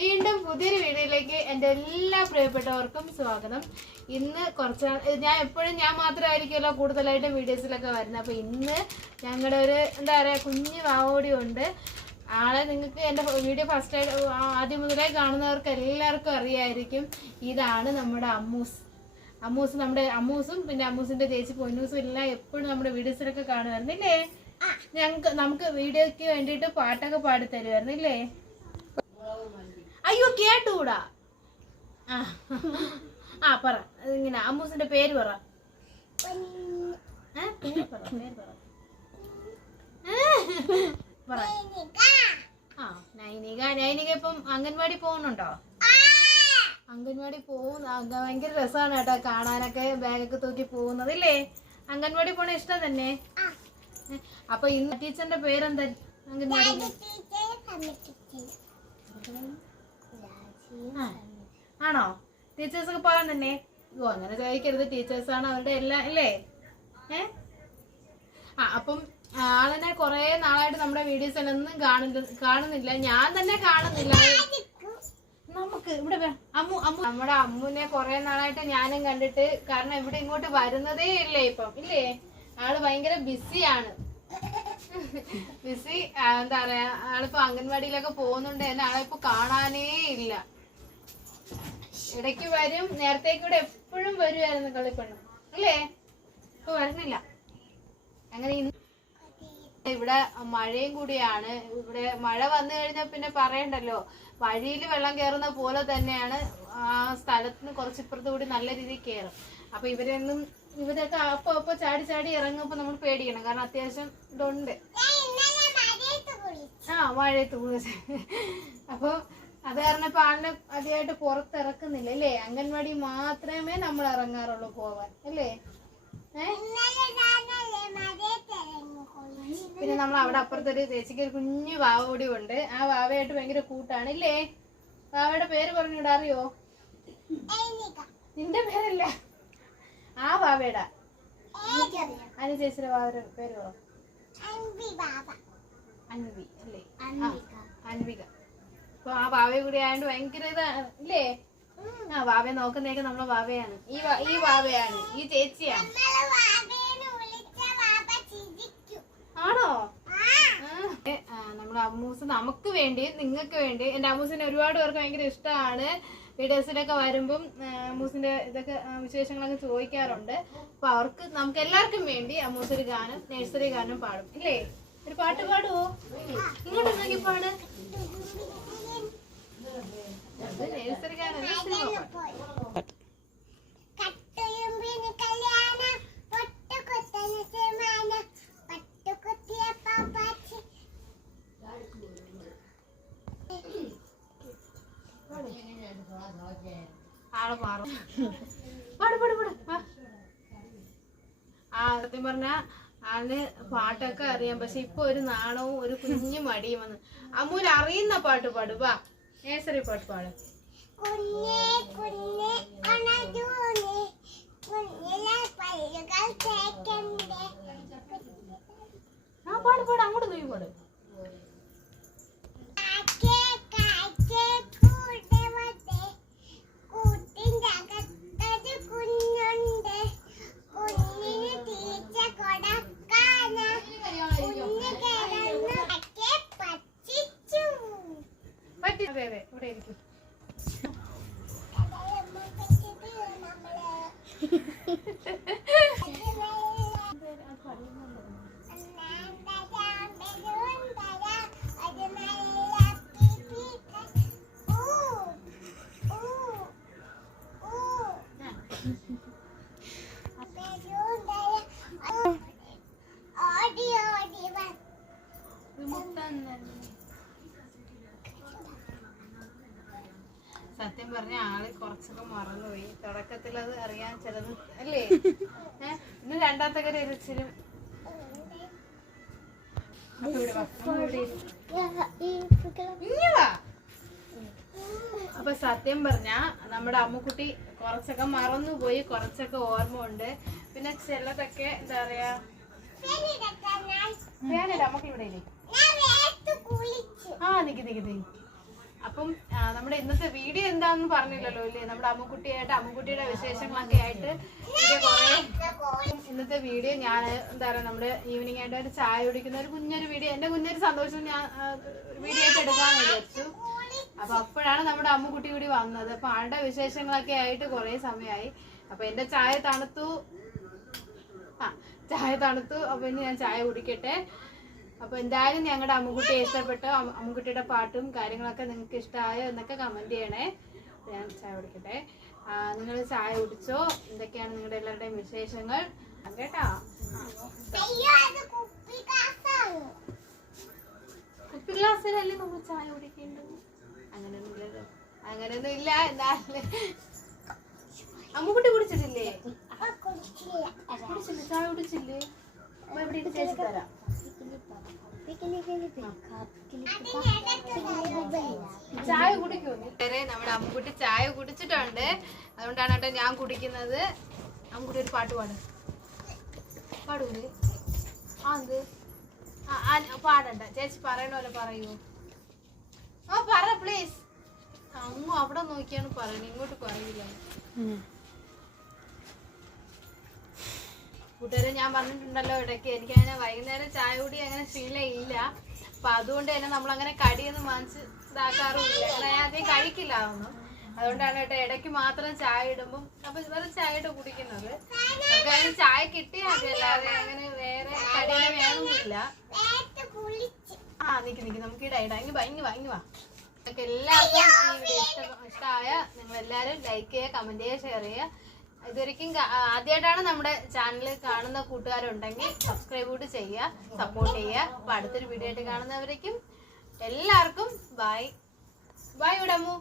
വീണ്ടും പുതിയൊരു വീഡിയോയിലേക്ക് എന്റെ എല്ലാ പ്രിയപ്പെട്ടവർക്കും സ്വാഗതം. ഇന്ന് കുറച്ച് ഞാൻ എപ്പോഴും ഞാൻ മാത്രമായിരിക്കുമല്ലോ കൂടുതലായിട്ട് വീഡിയോസിലൊക്കെ വരുന്നത്. അപ്പോൾ ഇന്ന് ഞങ്ങളുടെ ഒരു എന്താ പറയുക കുഞ്ഞ് വാവോടി ഉണ്ട്. ആളെ നിങ്ങൾക്ക് എന്റെ വീഡിയോ ഫസ്റ്റ് ആയിട്ട് ആദ്യം മുതലേ കാണുന്നവർക്ക് എല്ലാവർക്കും അറിയായിരിക്കും. ഇതാണ് നമ്മുടെ അമ്മൂസ്. അമ്മൂസ് നമ്മുടെ അമ്മൂസും പിന്നെ അമ്മൂസിന്റെ ചേച്ചി പൊന്നൂസും എല്ലാം എപ്പോഴും നമ്മുടെ വീഡിയോസിലൊക്കെ കാണുമായിരുന്നില്ലേ? ഞങ്ങൾക്ക് നമുക്ക് വീഡിയോയ്ക്ക് വേണ്ടിയിട്ട് പാട്ടൊക്കെ പാടി തരുമായിരുന്നില്ലേ അയ്യോ കേട്ടൂടാ. ആ. ആ പറ. ഇങ്ങനെ അമ്മൂസിന്റെ പേര് പറ. പറ പേര് പറ? പറ. ആ നൈനിക നൈനിക ഇപ്പം അംഗൻവാടി പോകുന്നുണ്ടോ? അംഗൻവാടി പോകുന്ന. ഭയങ്കര രസമാണ് കേട്ടോ കാണാനൊക്കെ ബാഗൊക്കെ തൂക്കി പോകുന്നത് ഇല്ലേ? അംഗൻവാടി പോണ ഇഷ്ടം തന്നെ. അപ്പൊ ഇന്ന് ടീച്ചറിന്റെ പേരെന്താ? അംഗൻവാടി. ആണോ? ടീച്ചേഴ്സ് ഒക്കെ പോകാൻ തന്നെ ഓ അങ്ങനെ ചോദിക്കരുത് ടീച്ചേഴ്സ് ആണ് അവരുടെ എല്ലാം അല്ലേ? ഏ? ആ അപ്പം ആളിനെ കുറെ നാളായിട്ട് നമ്മുടെ വീഡിയോസ് ഒന്നും കാണുന്നില്ല. ഞാൻ തന്നെ കാണുന്നില്ല. നമുക്ക് ഇവിടെ അമ്മു അമ്മു. നമ്മുടെ അമ്മുനെ കുറെ നാളായിട്ട് ഞാനും കണ്ടിട്ട് കാരണം ഇവിടെ ഇങ്ങോട്ട് വരുന്നതേ ഇല്ലേ ഇപ്പം? ഇല്ലേ? ആൾ ഭയങ്കര ബിസിയാണ്. ബിസി എന്താ പറയാ ആളിപ്പോ അംഗൻവാടിയിലൊക്കെ പോകുന്നുണ്ട്. എന്നെ ആളെ ഇപ്പൊ കാണാനേ ഇല്ല. ഇടയ്ക്ക് വരും നേരത്തെ ഇവിടെ എപ്പോഴും വരുമായിരുന്നു കളിപ്പെണ്ണ് അല്ലേ? ഇപ്പൊ വരുന്നില്ല. അങ്ങനെ ഇവിടെ മഴയും കൂടിയാണ്. ഇവിടെ മഴ വന്നു കഴിഞ്ഞാൽ പിന്നെ പറയണ്ടല്ലോ. വഴിയിൽ വെള്ളം കയറുന്ന പോലെ തന്നെയാണ് ആ സ്ഥലത്തിന് കുറച്ചിപ്പുറത്ത് കൂടി നല്ല രീതിയിൽ കയറും അപ്പൊ ഇവരൊന്നും ഇവരൊക്കെ അപ്പൊ അപ്പൊ ചാടി ചാടി ഇറങ്ങുമ്പോ നമ്മൾ പേടിക്കണം. കാരണം അത്യാവശ്യം ഇതുണ്ട്. ആ മഴയത്ത് കുളിച്ച്. അപ്പൊ അത് കാരണം ഇപ്പൊ ആളിനെ അധികമായിട്ട് പുറത്തിറക്കുന്നില്ല അല്ലേ? അംഗൻവാടി മാത്രമേ നമ്മൾ ഇറങ്ങാറുള്ളൂ പോവാൻ അല്ലേ? പിന്നെ നമ്മൾ അവിടെ അപ്പുറത്തൊരു ചേച്ചിക്ക് ഒരു കുഞ്ഞു വാവ കൂടി ഉണ്ട്. ആ വാവയായിട്ട് ഭയങ്കര കൂട്ടാണ് ഇല്ലേ വാവയുടെ പേര് പറഞ്ഞൂടാ അറിയോ? നിന്റെ പേരല്ല. ആ വാവയുടെ. അനു ചേച്ചിയുടെ വാവയുടെ പേര് പറ. അൻവി അല്ലേ? അൻവിക. അപ്പൊ ആ വാവയെ കൂടി ആയതുകൊണ്ട് ഭയങ്കര ഇതാണ് ഇല്ലേ? ആ വാവയെ നോക്കുന്നേക്ക് നമ്മളെ വാവയാണ്. ഈ ഈ വാവയാണ് ഈ ചേച്ചിയാണ്. ആണോ? നമ്മുടെ അമ്മൂസ് നമുക്ക് വേണ്ടി നിങ്ങൾക്ക് വേണ്ടി എന്റെ അമ്മൂസിനെ ഒരുപാട് പേർക്ക് ഭയങ്കര ഇഷ്ടമാണ്. വീഡിയോസിലൊക്കെ വരുമ്പം അമ്മൂസിന്റെ ഇതൊക്കെ വിശേഷങ്ങളൊക്കെ ചോദിക്കാറുണ്ട്. അപ്പൊ അവർക്ക് നമുക്ക് എല്ലാവർക്കും വേണ്ടി അമ്മൂസ് ഒരു ഗാനം നഴ്സറി ഗാനം പാടും. ഇല്ലേ? ഒരു പാട്ട് പാടുവോ? ഇങ്ങോട്ട് പാട്. സത്യം പറഞ്ഞ ആളിന് പാട്ടൊക്കെ അറിയാം. പക്ഷെ ഇപ്പൊ ഒരു നാണവും ഒരു കുഞ്ഞു മടിയും വന്ന്. അമ്മൂര് അറിയുന്ന പാട്ട് പാട്. വാ നേഴ്സറി പാട്ട് പാട് കുഞ്ഞേ കുഞ്ഞേ അണജൂനെ കുഞ്ഞിലെ പല്ലുകൾ തേക്കണ്ടേ ആ പാട് പാട് അങ്ങോട്ട് നോക്കി പാട് കാക്കേ കാക്കേ കൂടെ വന്നേ കൂട്ടിന്റെ അകത്തൊരു കുഞ്ഞുണ്ട് കുഞ്ഞിന് തീറ്റ കൊടുക്കാന് കുഞ്ഞ് കിടന്ന് കാക്കേ പച്ചിച്ചു പറ്റി അതെ അതെ ഇവിടെ ഇരിക്കും ഓടി ഓടി വ സത്യം പറഞ്ഞ ആൾ കുറച്ചൊക്കെ മറന്നുപോയി. തുടക്കത്തിൽ അത് അറിയാൻ ചിലത് അല്ലേ? ഇന്ന് രണ്ടാമത്തെ കറി ഇരച്ചിലും അപ്പൊ സത്യം പറഞ്ഞ നമ്മുടെ അമ്മുക്കുട്ടി കുറച്ചൊക്കെ മറന്നുപോയി കുറച്ചൊക്കെ ഓർമ്മ ഉണ്ട് പിന്നെ ചിലതൊക്കെ എന്താ പറയാ? ഞാനിടാം നമുക്ക് ഇവിടെ ആ നിക്ക് നിക്ക് നിക്ക്. അപ്പം നമ്മുടെ ഇന്നത്തെ വീഡിയോ എന്താണെന്ന് പറഞ്ഞില്ലല്ലോ അല്ലേ നമ്മുടെ അമ്മുക്കുട്ടിയായിട്ട് അമ്മുക്കുട്ടിയുടെ വിശേഷങ്ങളൊക്കെ ആയിട്ട് ഇന്നത്തെ വീഡിയോ ഞാൻ എന്താ പറയുക നമ്മുടെ ഈവനിങ് ആയിട്ട് ഒരു ചായ കുടിക്കുന്ന ഒരു കുഞ്ഞൊരു വീഡിയോ എന്റെ കുഞ്ഞൊരു സന്തോഷം ഞാൻ വീഡിയോ ആയിട്ട് എടുക്കാന്ന് വിചാരിച്ചു. അപ്പൊ അപ്പോഴാണ് നമ്മുടെ അമ്മുക്കുട്ടി കൂടി വന്നത്. അപ്പൊ ആളുടെ വിശേഷങ്ങളൊക്കെ ആയിട്ട് കുറേ സമയമായി അപ്പൊ എന്റെ ചായ തണുത്തു. ആ ചായ തണുത്തു. അപ്പൊ ഇനി ഞാൻ ചായ കുടിക്കട്ടെ. അപ്പൊ എന്തായാലും ഞങ്ങളുടെ അമ്മുകുട്ടി ഇഷ്ടപ്പെട്ടു. അമ്മുകുട്ടിയുടെ അമ്മുക്കുട്ടിയുടെ പാട്ടും കാര്യങ്ങളൊക്കെ നിങ്ങൾക്ക് ഇഷ്ടമായോ എന്നൊക്കെ കമന്റ് ചെയ്യണേ. ഞാൻ ചായ കുടിക്കട്ടെ. നിങ്ങൾ ചായ കുടിച്ചോ? എന്തൊക്കെയാണ് നിങ്ങളുടെ എല്ലാവരുടെയും വിശേഷങ്ങൾ? കേട്ടാ. കുപ്പി ഗ്ലാസ്സിലല്ലേ നമ്മൾ ചായ കുടിക്കേണ്ടത്? അങ്ങനെയൊന്നും ഇല്ലല്ലോ അങ്ങനെയൊന്നും ഇല്ല എന്നാലും. അമ്മുക്കുട്ടി കുടിച്ചിട്ടില്ലേ? കുടിച്ചില്ല ചായ കുടിച്ചില്ലേ? അപ്പൊ എവിടെ ചേച്ചി തരാം. ചായ കുടിക്കും നമ്മുടെ അമ്മുക്കുട്ടി ചായ കുടിച്ചിട്ടുണ്ട്. അതുകൊണ്ടാണ് കേട്ടോ ഞാൻ കുടിക്കുന്നത്. അമ്മുക്കുട്ടി ഒരു പാട്ട് പാടും. പാടൂലേ? ആ എന്ത്? പാടണ്ട. ചേച്ചി പറയണ പോലെ പറയൂ. ആ പറ പ്ലീസ് അമ്മ അവിടെ നോക്കിയാണ് പറയണത് ഇങ്ങോട്ട് പറയില്ല കൂട്ടുകാരെ ഞാൻ പറഞ്ഞിട്ടുണ്ടല്ലോ ഇടയ്ക്ക് എനിക്ക് അങ്ങനെ വൈകുന്നേരം ചായ കൂടി അങ്ങനെ ശീലമില്ല അപ്പൊ അതുകൊണ്ട് തന്നെ നമ്മൾ അങ്ങനെ കടിയൊന്നും വാങ്ങിച്ച് ഇതാക്കാറുമില്ല ഞാൻ അധികം കഴിക്കില്ല അതൊന്നും. അതുകൊണ്ടാണ് കേട്ടോ ഇടയ്ക്ക് മാത്രം ചായ ഇടുമ്പം അപ്പൊ വെറും ചായ ഇട്ട് കുടിക്കുന്നത്. നമുക്ക് ചായ കിട്ടിയാൽ മതി അല്ലാതെ അങ്ങനെ വേറെ കടിയെ വേണമെന്നില്ല ആ നിക്ക് നിക്ക് നമുക്ക് ഇടാം ഇടാം. ഇനി ഭയങ്കര ഭയങ്കര വാ എല്ലാവർക്കും ഇഷ്ടമായ നിങ്ങൾ എല്ലാവരും ലൈക്ക് ചെയ്യുക കമന്റ് ചെയ്യുക ഷെയർ ചെയ്യുക. ഇതുവരെയ്ക്കും കാ- ആദ്യമായിട്ടാണ് നമ്മുടെ ചാനൽ കാണുന്ന കൂട്ടുകാരുണ്ടെങ്കിൽ സബ്സ്ക്രൈബ് കൂടി ചെയ്യുക സപ്പോർട്ട് ചെയ്യുക. അപ്പൊ അടുത്തൊരു വീഡിയോ ആയിട്ട് കാണുന്നവരേക്കും എല്ലാവർക്കും ബൈ ബൈ ഉടമു.